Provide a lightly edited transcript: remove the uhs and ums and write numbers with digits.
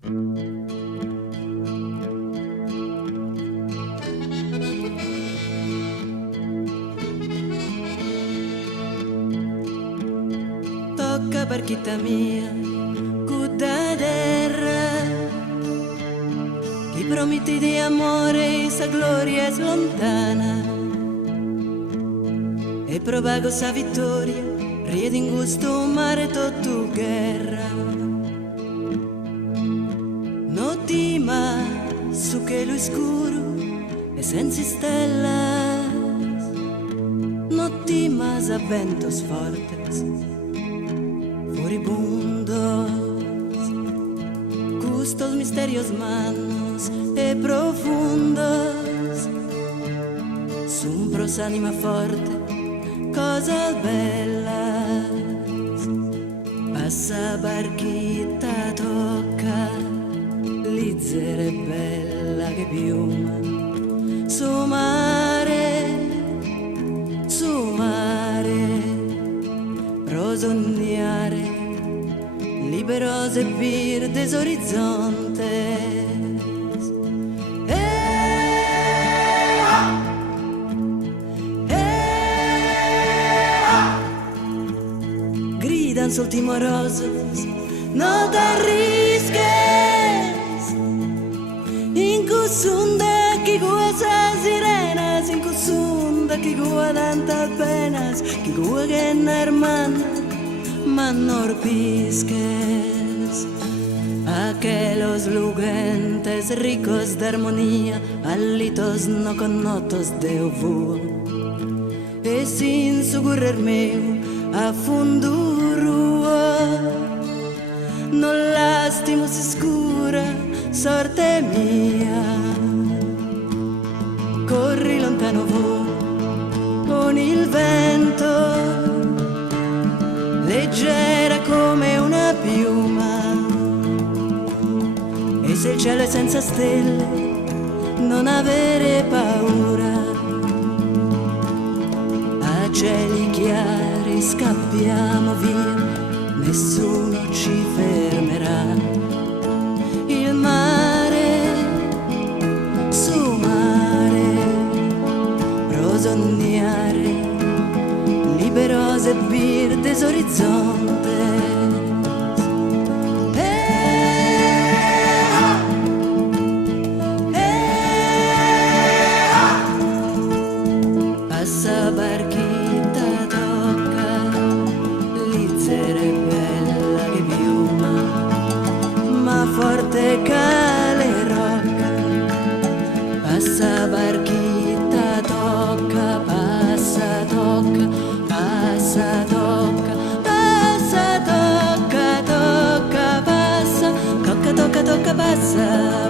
Tocca barchita mia, cutta terra, chi promette di amore sa gloria è lontana, e provago sa vittoria, riede in gusto mare tutto guerra. Notima su che lo scuro e senza stella, notima sa ventos fortes, furibundos, gustos misterios manos e profundos, sumpros anima forte, cosas bellas, passa barchita tocca, l'izzere bella che piuma, su mare, rosognare, liberose bir des horizontes. Gridan sul timorosos, no te arrisques, incusunda que guasa sirenas, incusunda que gua tantas penas, que gua que hermana, manor pisques. Aquellos lugares ricos de armonía, alitos no connotos de ovo, e sin su gurrer meu a fundurua, non lastimo si scura sorte mia, corri lontano voi con il vento, leggera come una piuma, e se il cielo è senza stelle non avere paura, a cieli chiari scappiamo via, nessuno ci fermerà. Il mare, su mare, rosognare, liberose bir des horizontes. Passa barchita tocca, l'izzere bella che piuma, ma forte cale rocca. Passa barchita tocca, passa tocca, passa tocca, passa tocca, tocca, passa, tocca, tocca, tocca, passa.